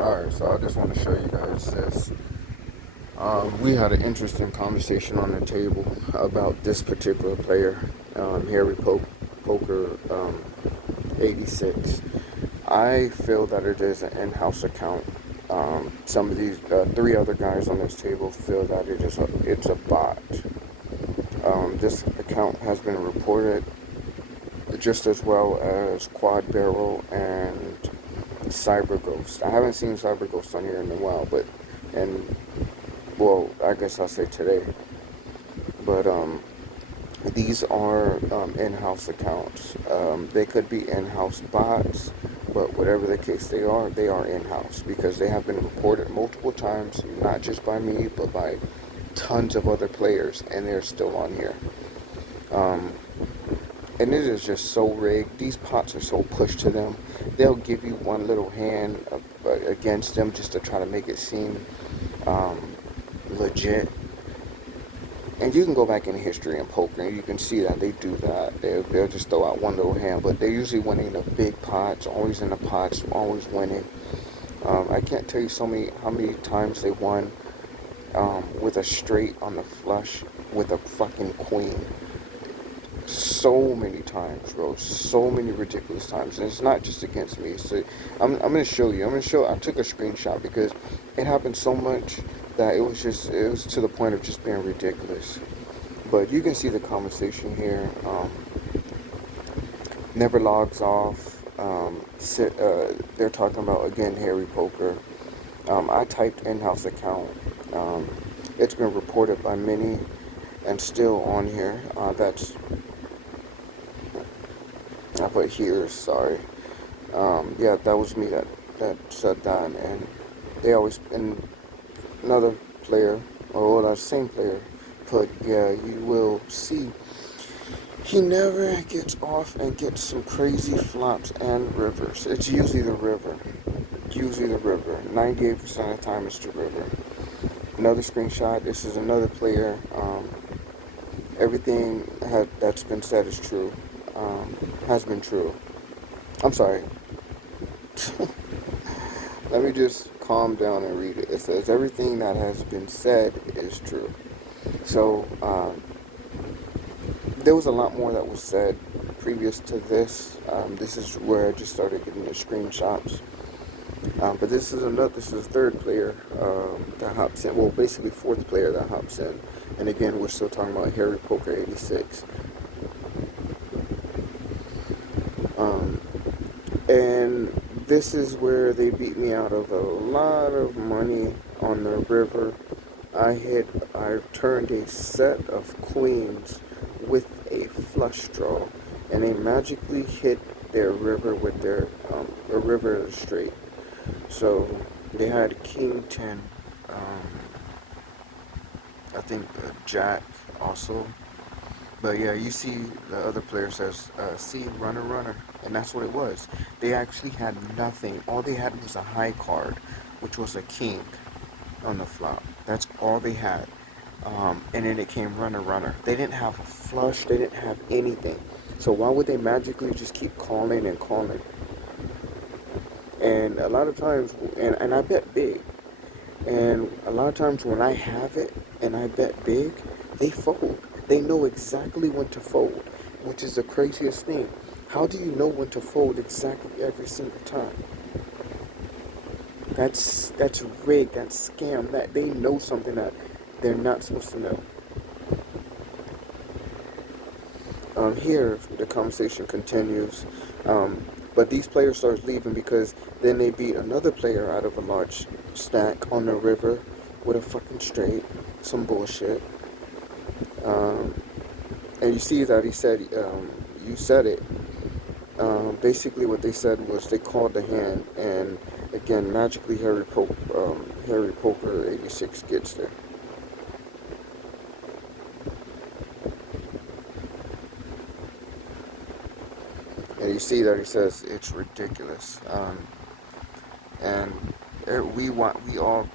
Alright, so I just want to show you guys this. We had an interesting conversation on the table about this particular player, HarryPoker86. I feel that it is an in-house account. Some of these three other guys on this table feel that it's a bot. This account has been reported just as well as QuadBarrel and CyberGhost. I haven't seen CyberGhost on here in a while, and well, I guess I'll say today. But these are in-house accounts. They could be in-house bots, but whatever the case they are in-house because they have been reported multiple times, not just by me, but by tons of other players, and they're still on here. And it is just so rigged. These pots are so pushed to them. They'll give you one little hand against them just to try to make it seem legit. And you can go back in history and poker, and you can see that they do that. They'll just throw out one little hand, but they're usually winning the big pots, always in the pots, always winning. I can't tell you how many times they won with a straight on the flush with a fucking queen. So many times, bro. So many ridiculous times, and it's not just against me. So I'm gonna show you. I took a screenshot because it happened so much that it was to the point of just being ridiculous. But you can see the conversation here. Never logs off. They're talking about again Harry Poker. I typed in-house account. It's been reported by many and still on here. I put here, sorry. Yeah, that was me that said that, and they always, and another player, or that same player, put, yeah, you will see. He never gets off and gets some crazy flops and rivers. It's usually the river. 98% of the time it's the river. Another screenshot, this is another player. Everything that's been said is true. Has been true. I'm sorry. Let me just calm down and read it. It says everything that has been said is true. So there was a lot more that was said previous to this. This is where I just started getting the screenshots. But this is a third player that hops in. Well, basically fourth player that hops in. And again, we're still talking about HarryPoker86. And this is where they beat me out of a lot of money on the river. I turned a set of queens with a flush draw, and they magically hit their river with a river straight. So they had King 10, I think Jack also. But yeah, you see the other player says, see, runner, and that's what it was. They actually had nothing. All they had was a high card, which was a king on the flop. That's all they had. And then it came runner. They didn't have a flush. They didn't have anything. So why would they magically just keep calling and calling? And a lot of times, and I bet big. And a lot of times when I have it and I bet big, they fold. They know exactly when to fold, which is the craziest thing. How do you know when to fold exactly every single time? That's rigged, that's scam. That they know something that they're not supposed to know. Here, the conversation continues. But these players start leaving because then they beat another player out of a large stack on the river with a fucking straight, some bullshit. And you see that he said, you said it. Basically what they said was they called the hand, and again, magically HarryPoker86 gets there. And you see that he says it's ridiculous. And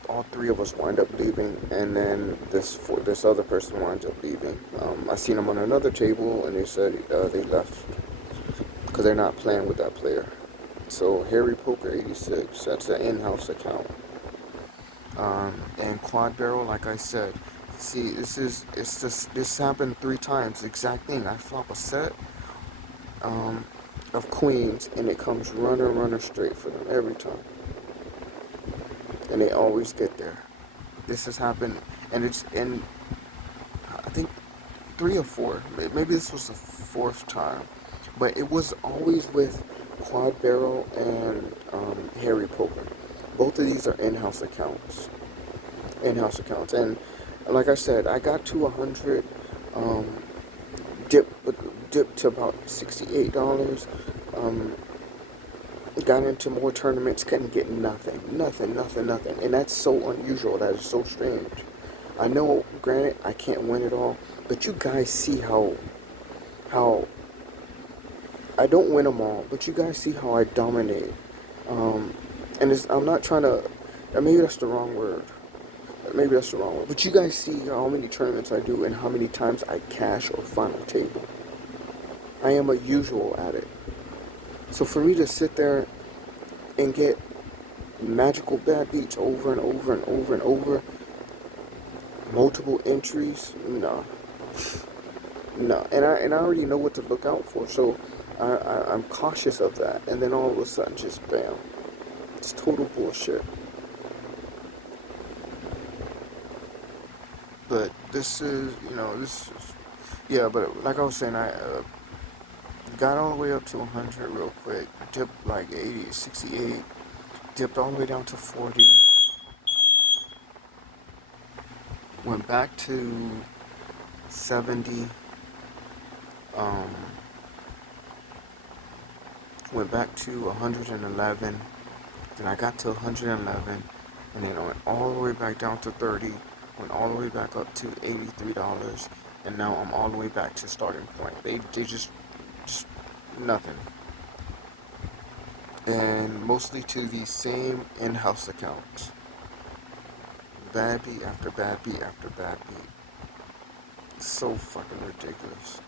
all three of us wind up leaving, and then this other person winds up leaving. I seen them on another table, and they said they left because they're not playing with that player. So HarryPoker86, that's an in-house account. And QuadBarrel, like I said, see, this happened 3 times. The exact thing. I flop a set um, of queens, and it comes runner straight for them every time, and they always get there. This has happened, and it's in I think 3 or 4. Maybe this was the 4th time, but it was always with QuadBarrel and HarryPoker. Both of these are in-house accounts. In-house accounts, and like I said, I got to 100. Um, dipped to about $68. Um, got into more tournaments, couldn't get nothing, and that's so unusual. That is so strange. I know, granted, I can't win it all, but you guys see how I don't win them all, but you guys see how I dominate. And I'm not trying to. Maybe that's the wrong word. Maybe that's the wrong word. But you guys see how many tournaments I do and how many times I cash or final table. I am a usual at it. So for me to sit there and get magical bad beats over and over and over and over, multiple entries, no. No. And I already know what to look out for, so I'm cautious of that. And then all of a sudden, just bam. It's total bullshit. But this is, yeah, but like I was saying, I got all the way up to 100 real quick, dipped like 80, 68, dipped all the way down to 40, went back to 70, um, went back to 111, then I got to 111, and then I went all the way back down to 30, went all the way back up to $83, and now I'm all the way back to starting point. They just nothing. And mostly to the same in-house accounts. Bad beat after bad beat after bad beat. So fucking ridiculous.